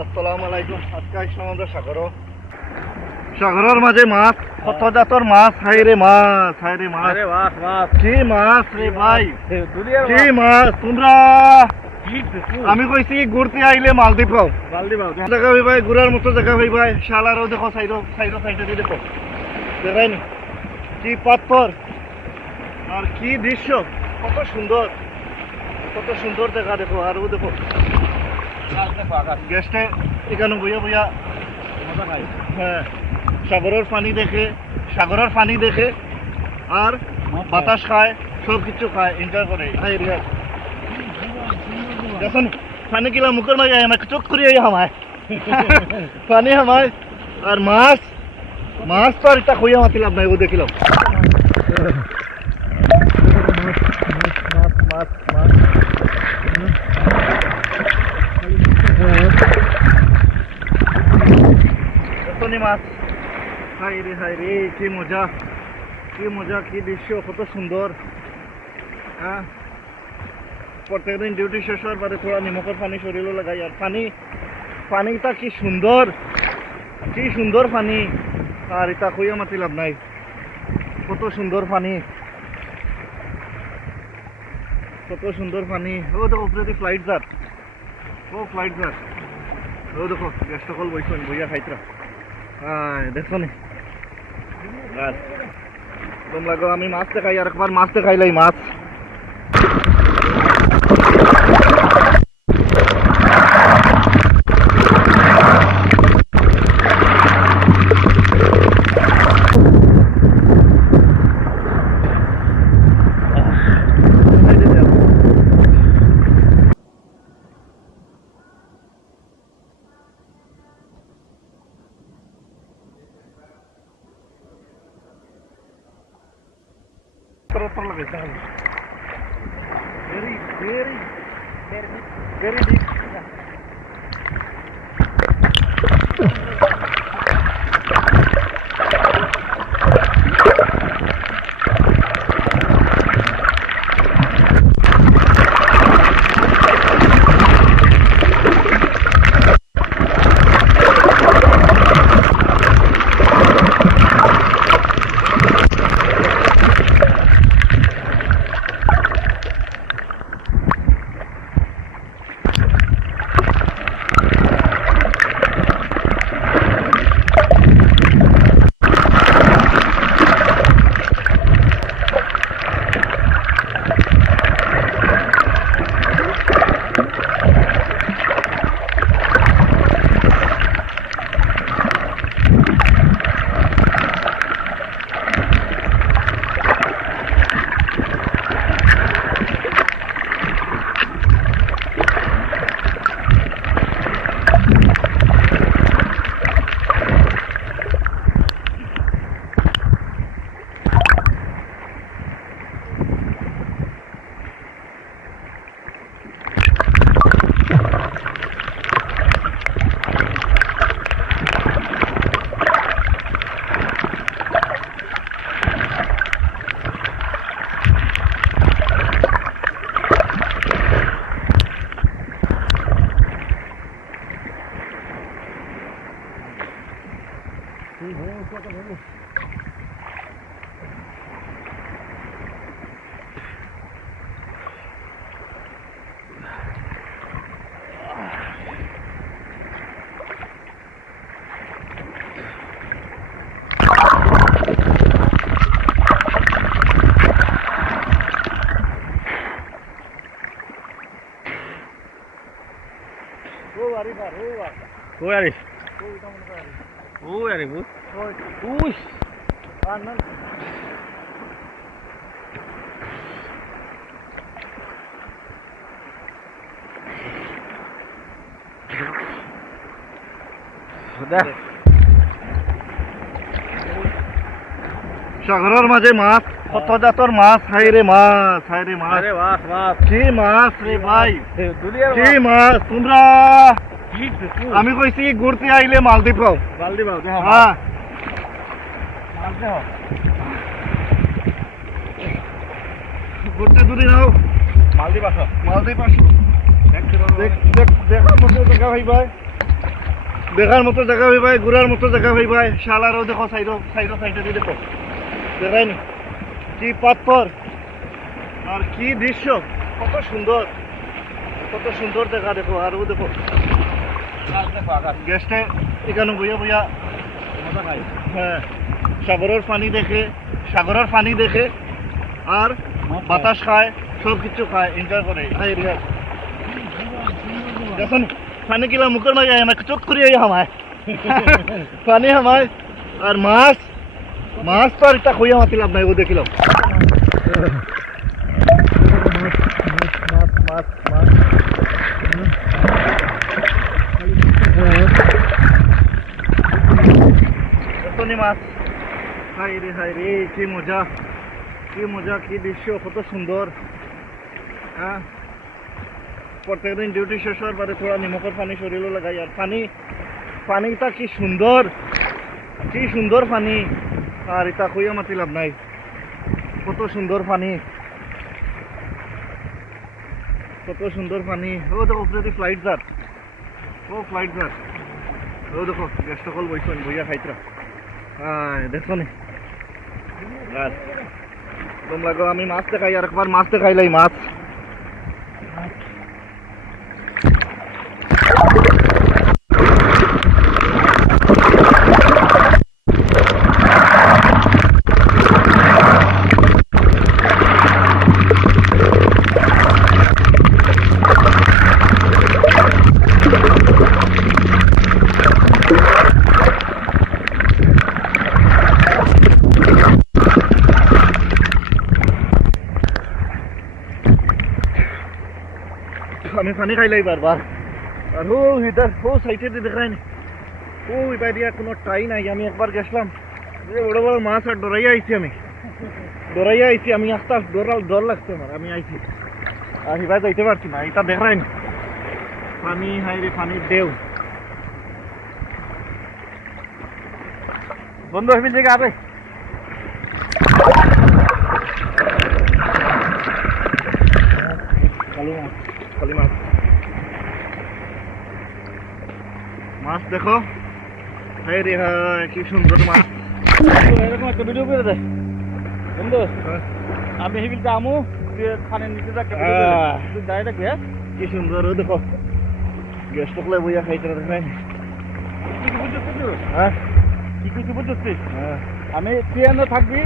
আসসালামু আলাইকুম। আজকে আসলাম আমরা সাগরের মাঝে মাছ, কত জাতর মাছ, হাইরে মাছ, হাইরে মাছ, আরে মাছ মাছ কি মাছ রে ভাই, দুনিয়ার কি মাছ তোমরা। মাছ আমি কইছি ঘুরতে আইলে মালদ্বীপ পাও, বালদি বাউ জায়গা ভাই ভাই ঘুরার মতো জায়গা ভাই ভাই। শালারও দেখো সাইডো সাইডো সাইডে দিয়ে দেখো, দেখাইনি কি পাথর আর কি দৃশ্য, কত সুন্দর, কত সুন্দর জায়গা দেখো। আর ও দেখো গ্যাসটা এখানে বইয়া বইয়া, হ্যাঁ সাগরের পানি দেখে আর বাতাস খায়, সব কিছু খায়, এনজয় করে। দেখুন পানি কিলা মুখের মাঝে আমাকে চোখ করিয়ে হামায় পানি হামায়। আর মাছ মাছ তো আর এটা খুঁজে মাতিলাম নাই, ও দেখিলাম মাছ মাছ মাছ। হাই রে কি মজা, কি মজা, কি দৃশ্য, কত সুন্দর। হ্যাঁ প্রত্যেকদিন ডিউটি শেষ হওয়ার পরে থোড়া নিমখের পানি শরীরও লাগাই। আর পানিটা কি সুন্দর, কি সুন্দর পানি। আর এটা খুঁজে মাতি লাভ নাই, কত সুন্দর পানি, কত সুন্দর পানি। ও দেখো উপরে ফ্লাইট যার, ও ফ্লাইট যার, ও দেখো গ্যাসটা কল বইছেন বইয়া খাইতরা। হ্যাঁ দেখছো নি, তোমরা আমি মাছ দেখাই, আর একবার মাছ দেখাইলাই মাছ। Very, very, very deep. Where is? Where is it? Uy. Anan. Sudah. সাগরের মাঝে মাছ, কত জাতর মাছ, হাইরে মাছ, হাইরে মাছ, আরে মাছ মাছ কি মাছ রে ভাই, দুনিয়ার কি মাছ তোমরা। মাছ আমি কইছি ঘুরতে আইলে মালদ্বীপ পাও, বালদি বাউ হ্যাঁ ঘুরতে দূরে নাও, মালদি বাসা মালদ্বীপ আসো। দেখার মতো জায়গা ভাই ভাই, দেখার মতো জায়গা হই ভাই, ঘোরার মতো জায়গা হই ভাই। শালারও দেখো সাইডে দিয়ে দেখো, দেখায়নি কি পাথর আর কি দৃশ্য, কত সুন্দর, কত সুন্দর দেখা। দেখো আর ও দেখো গেস্টে এখানে বইয়া বইয়া হ্যাঁ সাগরের পানি দেখে আর বাতাস খায়, সব কিছু খায়, এনজয় করে। দেখুন পানি কিলা মুখের মাঝে না চোখ করিয়ে হামায় পানি হামায়। আর মাছ তো আর এটা খুঁজে মাতিলাম নাই, ও দেখিলাম মাছ। হাই রে কি মজা, কি দৃশ্য, কত সুন্দর। হ্যাঁ প্রত্যেকদিন ডিউটি শেষ হওয়ার পরে থোড়া নিমখের পানি শরীরও লাগাই। আর পানিটা কি সুন্দর পানি। আর এটা খুঁজে মাতি লাভ নাই, কত সুন্দর পানি। ও দেখো যদি ফ্লাইট যার, ও দেখো গেস্ট সকল বইছেন, বইয়া খাইতরা। হ্যাঁ দেখো নি তোমরা গো, আমি মাছ দেখাই আর একবার মাছ দেখাইলাই। মাছ আমি পানি খাইলাই বারবার। আর ও সাইডে দিয়ে দেখায় নি, ও এবার দিয়া কোনো টাই নাই। আমি একবার গেছিলাম, বড় বড় মাছ আর ডরাইয়া আইছি আমি আস্তে আস্তে ডর লাগছে আমার, আমি আইছি আর এবার যাইতে পারছি না। এটা দেখায় নি পানি, হাই রে পানির ঢেউ। বন্ধু হেবিল থেকে আবে খালি মাছ দেখো, হাই রে হাই কি সুন্দর মাছ। এরকম একটা ভিডিও করে দে বন্ধু, আমি হেবিল আমু খানের নিচে দাঁড়িয়ে থাকবে। কি সুন্দর, ও দেখো গেস্ট সকলে বইয়া খাইতে দেখায়। কি বুঝছিস? হ্যাঁ কি বুঝছিস? হ্যাঁ আমি ট্রেনে থাকবি।